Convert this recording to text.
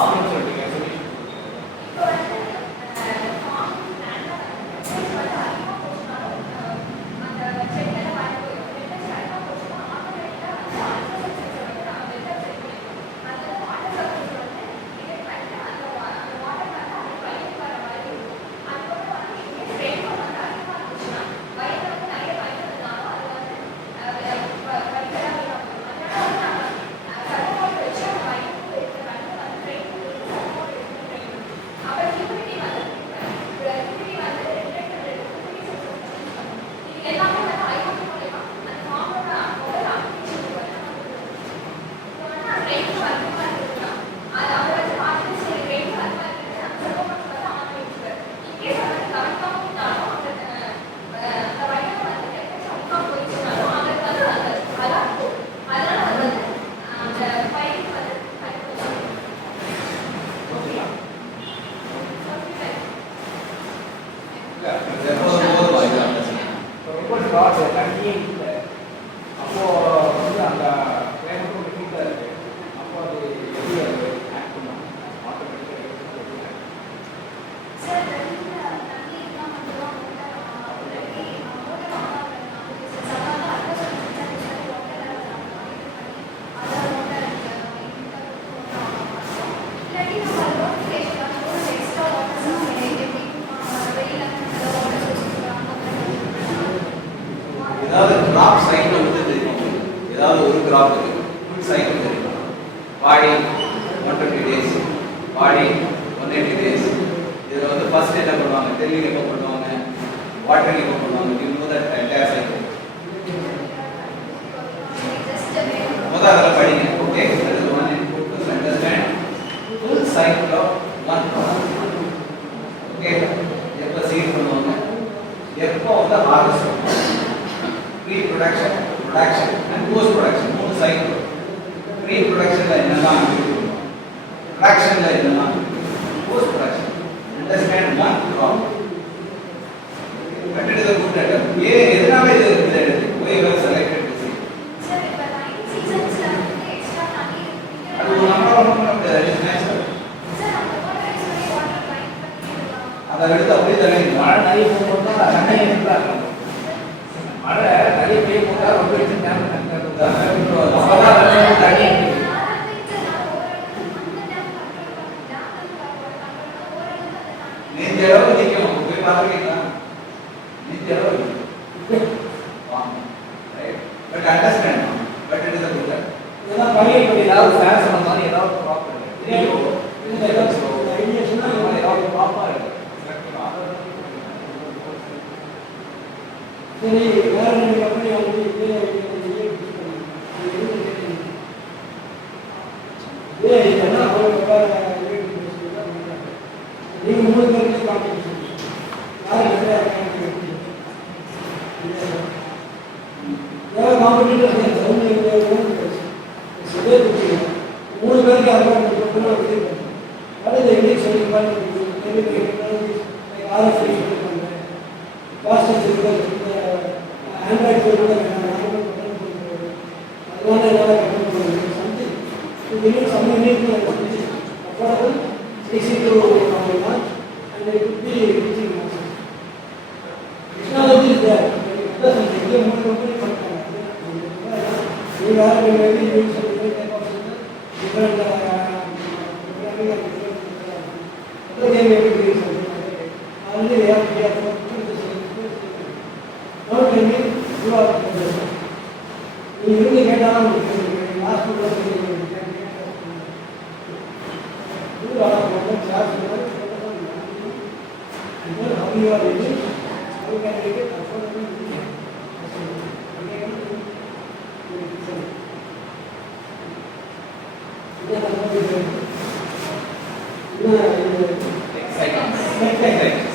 ஆமாம் சொல்லிட்டீங்க சொல்லி தண்ணியே இல்லை அப்போ வந்து அந்த கிளைமேட்டோட ஹீட்டாக இருக்கு அப்போ அது எப்படி அது ஆக்ட் பண்ணும் ஆட்டோமேட்டிக்காக கிராப் சைக்கிள் வந்து தெரியும். ஏதாவது ஒரு கிராப் சைக்கிள் தெரியும். பாடி 120 days, பாடி 180 days. இதில் வந்து ஃபர்ஸ்ட் என்ன பண்ணுவாங்க, டெல்லிங் எப்போ பண்ணுவாங்க, வாட்டரிங் எப்போ பண்ணுவாங்க, you know that entire cycle. முதல்ல அதெல்லாம் படிங்க. Okay, that is one input to understand full cycle of one crop. Okay, எப்போ சீட் பண்ணுவாங்க, எப்போ வந்து ஹார்வெஸ்ட் பண்ணுவாங்க, pre-production, production and post-production. மூணு சைக்கிள். pre-productionல என்னெல்லாம் productionல என்னெல்லாம் post-production. Understand one crop. But it is a good data. எதனால இது எடுத்து why you have selected this? Sir, இப்ப 9 seasons extra தண்ணி அது ஒரு number of is natural. Sir, அந்த water is very water line பண்ணிடலாம். அதை எடுத்து அப்படியே தண்ணி மழை நிறைய போகும்போது தண்ணி இருந்தாங்க மழை நிறைய பெய்ய போட்டால் ரொம்ப எடுத்து டேம் அப்போதான் தண்ணி நெஞ்ச அளவு நிற்கணும். போய் பார்த்துருக்கீங்களா? நெஞ்ச அளவு but understand but it is a good இதெல்லாம் பழைய ஏதாவது ஃபேன்ஸ் அந்த மாதிரி ஏதாவது ப்ராப்பர் இந்த ஏதாவது ப்ராப்பராக இருக்கு சரி வேற ரெண்டு கம்பெனி வந்து என்ன நீங்க மூணு பேருக்கு காம்படிஷன் யார் நிறையா வேற காம்படிட்டர் மூணு பேருக்கு அடுத்த இங்கிலீஷ் சொல்லி ஆர்எஃப்ஐ ஆண்ட்ராய்ட் ஃபோன் அதனால என்னால் கம்மி பண்ணுறது சம்திங் இன்னும் சம்ம அப்போ easy to launch and it could be reaching masses. Technology is there. That's something. We have more company we are maybe using some different type of system, different programming and different other game maybe doing something like that. Only we have for the same. Now tell me, you are you really get down last two days. You are charge and then how you are able, how you can make it affordable. exciting.